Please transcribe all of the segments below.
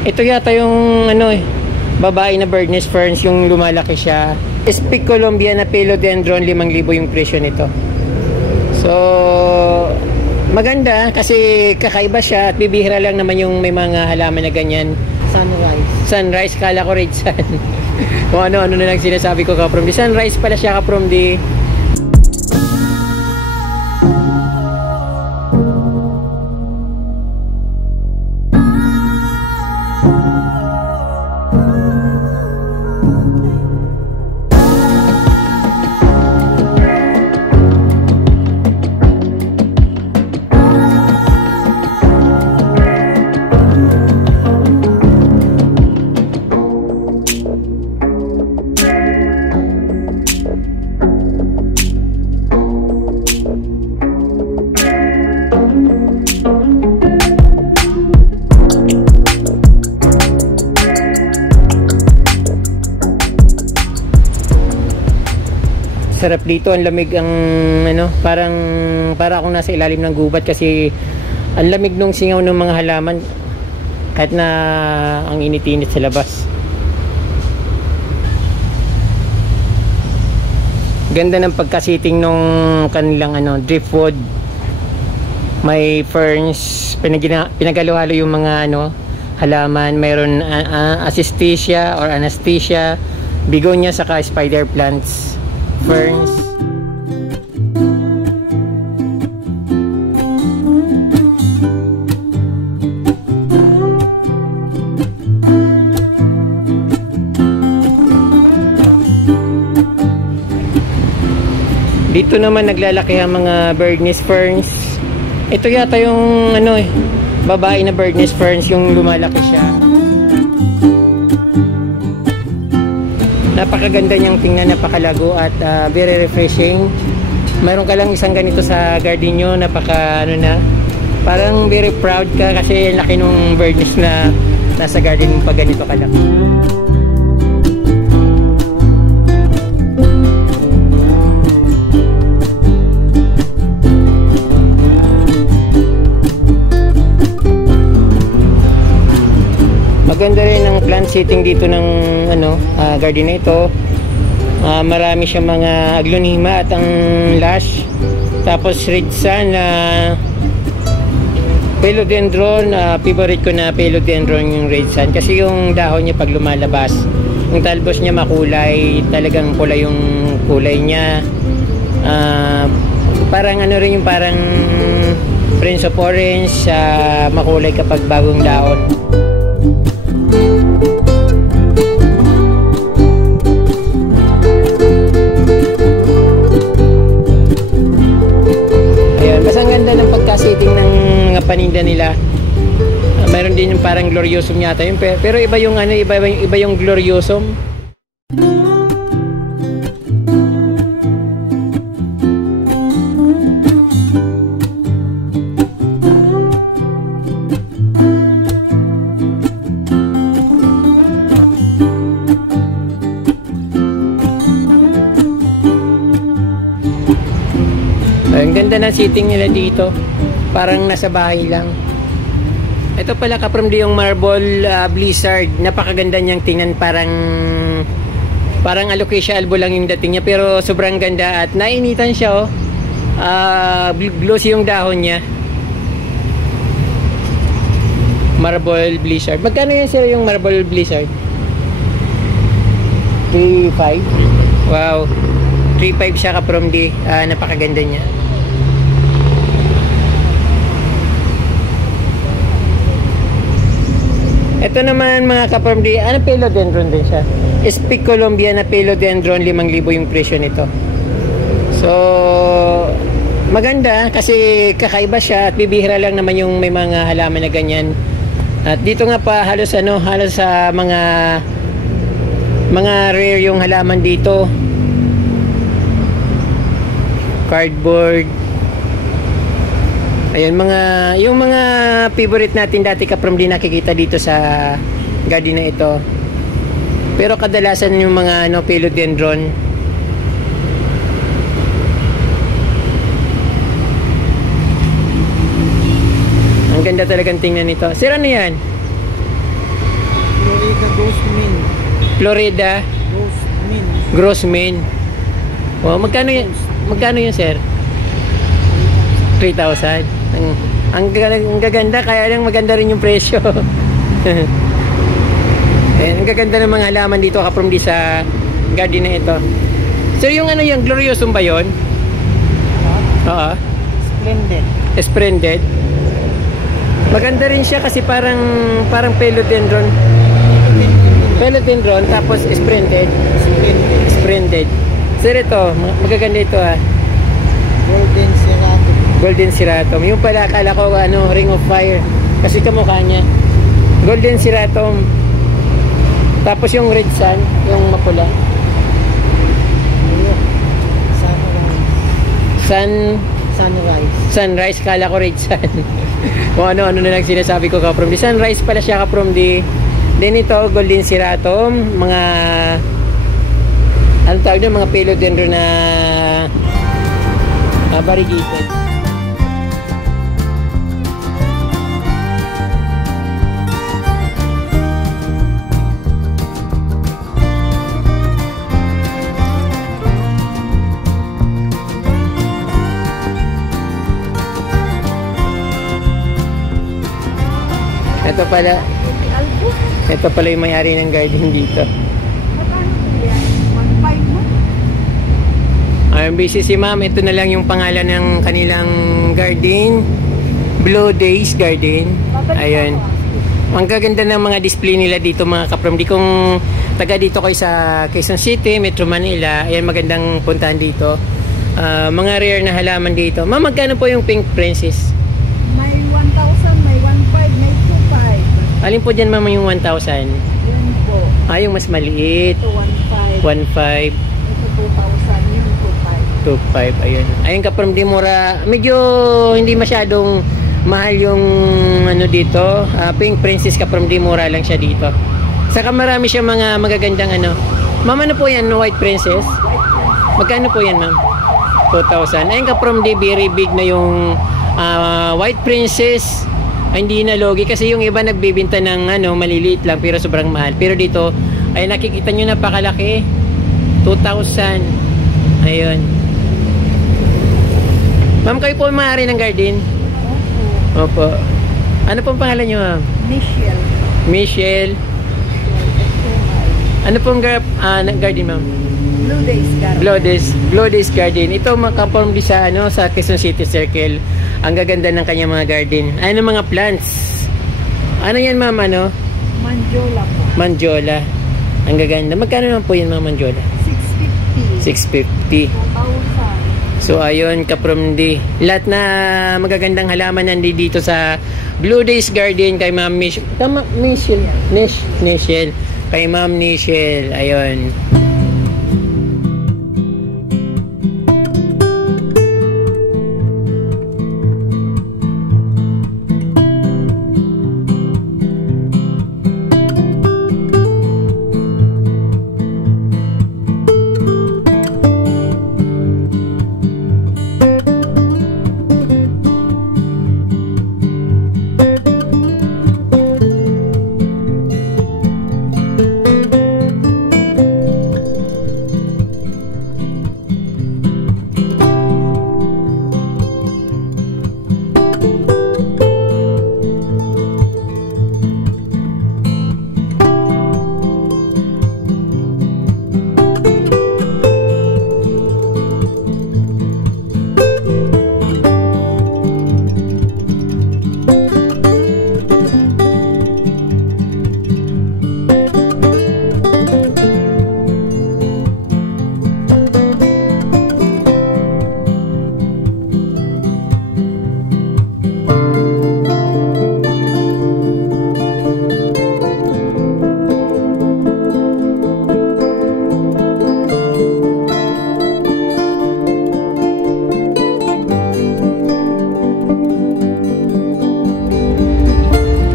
Ito yata yung ano babae na bird nest ferns, yung lumalaki siya. Speak Colombia na philodendron, 5,000 yung presyo nito. So maganda kasi kakaiba siya at bibihira lang naman yung may mga halaman na ganyan. Sunrise, kala ko red sun. Kung ano-ano na lang sinasabi ko kaprom di. Sunrise pala siya kaprom di. Sarap dito, ang lamig, ang ano, para akong nasa ilalim ng gubat kasi ang lamig nung singaw ng mga halaman kahit na ang init-init sa labas. Ganda ng pagkasiting nung kanilang ano, driftwood. May ferns, pinagalo-halo yung mga ano, halaman, mayroon aesthesia or anesthesia, begonia saka spider plants. Ferns. Dito naman naglalaki ang mga bird nest ferns. Ito yata yung ano babae na bird nest ferns, yung lumalaki siya. Napakaganda niyang tingnan, napakalago at very refreshing. Mayroon ka lang isang ganito sa garden nyo, napaka ano na, parang very proud ka kasi laki nung bird nest na nasa garden mo pag ganito kalaki. Maganda rin ang plant seating dito ng ano, garden na ito. Marami siyang mga aglonema at ang lush. Tapos red sun na philodendron, favorite ko na philodendron yung red sun kasi yung dahon niya pag lumalabas, yung talbos niya makulay, talagang kulay yung kulay niya. Parang ano rin yung parang Prince of Orange, makulay kapag bagong dahon. Pagkasiting ng mga paninda nila. Mayroon din yung parang gloriosum yata yun, pero iba yung ano, iba yung gloriosum. Ang ganda ng seating nila dito, parang nasa bahay lang. Ito pala kaprom di yung marble blizzard, napakaganda niyang tingnan, parang alocasia albo lang yung dating niya, pero sobrang ganda at nainitan siya glossy yung dahon niya. Marble blizzard, magkano yan sir yung marble blizzard? 3.5? Wow, 3.5 siya kaprom di, napakaganda niya. Ito naman mga kapamdi, ano, philodendron din siya. Speak Colombia na philodendron, 5,000 yung presyo nito. So maganda kasi kakaiba siya at bibihira lang naman yung may mga halaman na ganyan. At dito nga pa halos sa mga rare yung halaman dito. Cardboard. Ayun, yung mga favorite natin dati kaprom din nakikita dito sa garden na ito. Pero kadalasan yung mga philodendron. Ang ganda talagang tingnan nito. Sir, ano yan? Florida Grossman. Florida Grossman. Grossman. Oh, magkano yan? Magkano yun, sir? 3,000. Ang gaganda, kaya lang maganda rin yung presyo. Ang gaganda ng mga halaman dito kaprom di sa garden na ito. So yung ano yung Gloriosum ba yun? Oo. Splendid. Splendid. Maganda rin siya kasi parang philodendron. Philodendron tapos splendid. Splendid. Sir, ito, magaganda ito ah. Golden Ceratum. Golden Ceratum. Yung pala, akala ko ano, Ring of Fire. Kasi kamukha niya. Golden Ceratum. Tapos yung Red Sun, yung mapula. Sunrise. Kala ko Red Sun. Kung ano-ano na lang sinasabi ko kaprom di. Sunrise pala siya kaprom di. Then ito, Golden Ceratum. Mga ano tawag doon, mga philodendron na variegated. Ito pala yung may-ari ng garden dito. I'm busy si ma'am. Ito na lang yung pangalan ng kanilang garden. Blue Days Garden. Ayun. Ang gaganda ng mga display nila dito mga kaprom. Di kung taga dito kayo sa Quezon City, Metro Manila, ayan magandang puntahan dito. Mga rare na halaman dito. Ma'am, magkano po yung Pink Princess? May 1,000, may 1,500, may 2,500. Alin po dyan ma'am yung 1,000? Yun po. Yung mas maliit. Ito 1,500. 1,500. Ito 2,000. Yun 2,500. 2,500. Ayun. Ayun kaprom di mura. Medyo hindi masyadong mahal yung ano dito. Pink Princess kaprom di mura lang siya dito. Saka marami siya mga magagandang ano. Ma'am, ano po yan? White Princess? Magkano po yan ma'am? 2,000. Ayun kaprom di very big na yung White Princess. Hindi na logi kasi yung iba nagbibenta ng ano maliliit lang pero sobrang mahal. Pero dito ay nakikita nyo napakalaki. 2,000. Ayun. Ma'am, kayo po maaari ng garden? Opo. Ano pong pangalan nyo ma'am? Michelle. Michelle. Ano pong garden ma'am? Blue Days Garden. Blue Days Garden. Ito makaporm di sa ano sa Quezon City Circle. Ang gaganda ng kanyang mga garden. Ano mga plants? Ano yan ma'am ano? Manjola po. Manjola. Ang gaganda. Magkano naman po yan mga Manjola? 650. 650. 2,000. So ayun kaprom di. Lahat na magagandang halaman nandito sa Blue Days Garden kay Ma'am Michelle. Tama, Michelle. Michelle. Kay Ma'am Michelle. Ayun.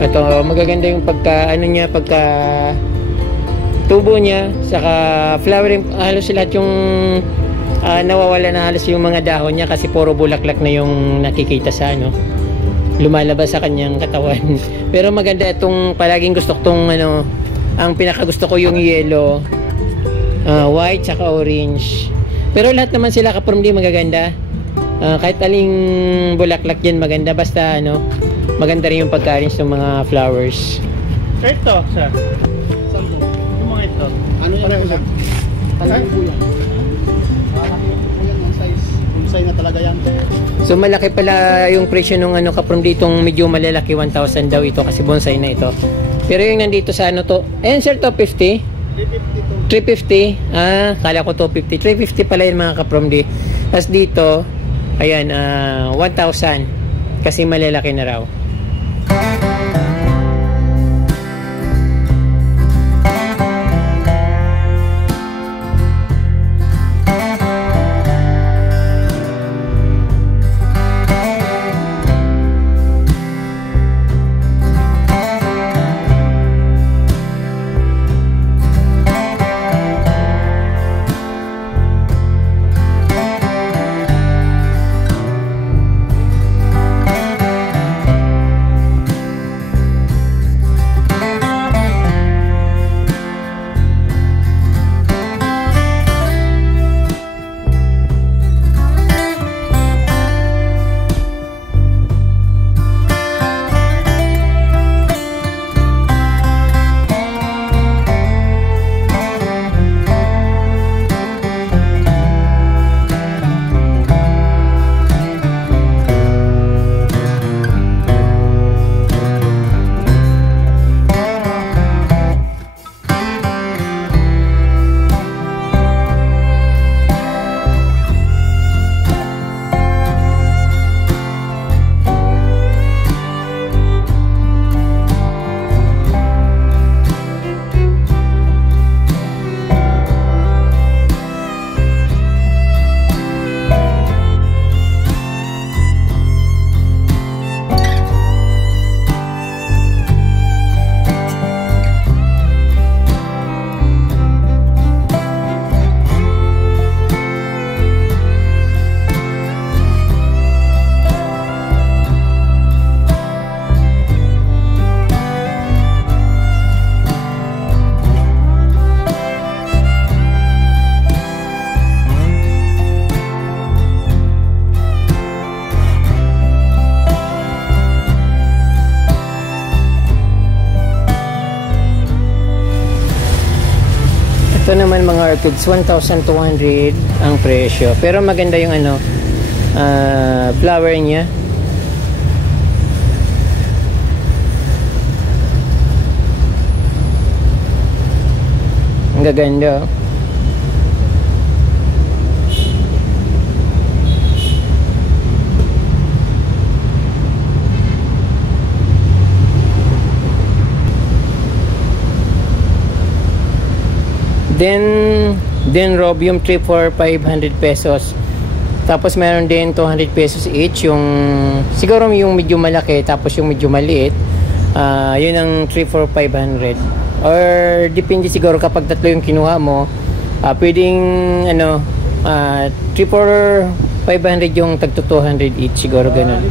Ito, magaganda yung pagka tubo niya, saka flowering, halos lahat yung nawawala na halos yung mga dahon niya kasi puro bulaklak na yung nakikita sa ano, lumalabas sa kanyang katawan. Pero maganda itong palaging gusto kong Ang pinakagusto ko yung yellow, white, tsaka orange. Pero lahat naman sila ka-from di magaganda. Kahit aling bulaklak yan maganda, basta ano, maganda rin yung pagka-arrange ng mga flowers. Ito, sir. Saan po? Yung mga ito. Ano yan? Pareho lang. Ano po yan? Ang size. Full size na talaga yan. So malaki pala yung presyo nung ano ka-from ditong medyo malalaki, 1,000 daw ito kasi bonsai na ito. Pero yung nandito sa ano to, ayan sir, to 50? 350? Kala ko 250. 350 pala yun mga ka-from di. Tapos dito, ayan, 1,000 kasi malalaki na raw. Ito naman mga orchids, 1,200 ang presyo. Pero maganda yung ano, flower niya. Ang gaganda. Dendrobium tree for 500 pesos. Tapos meron din 200 pesos each. Yung siguro yung medyo malaki, tapos yung medyo maliit. Yun ang tree for 500. Or depende siguro kapag tatlo yung kinuha mo, pwedeng ano, tree for 500 yung tagto 200 each siguro ganun.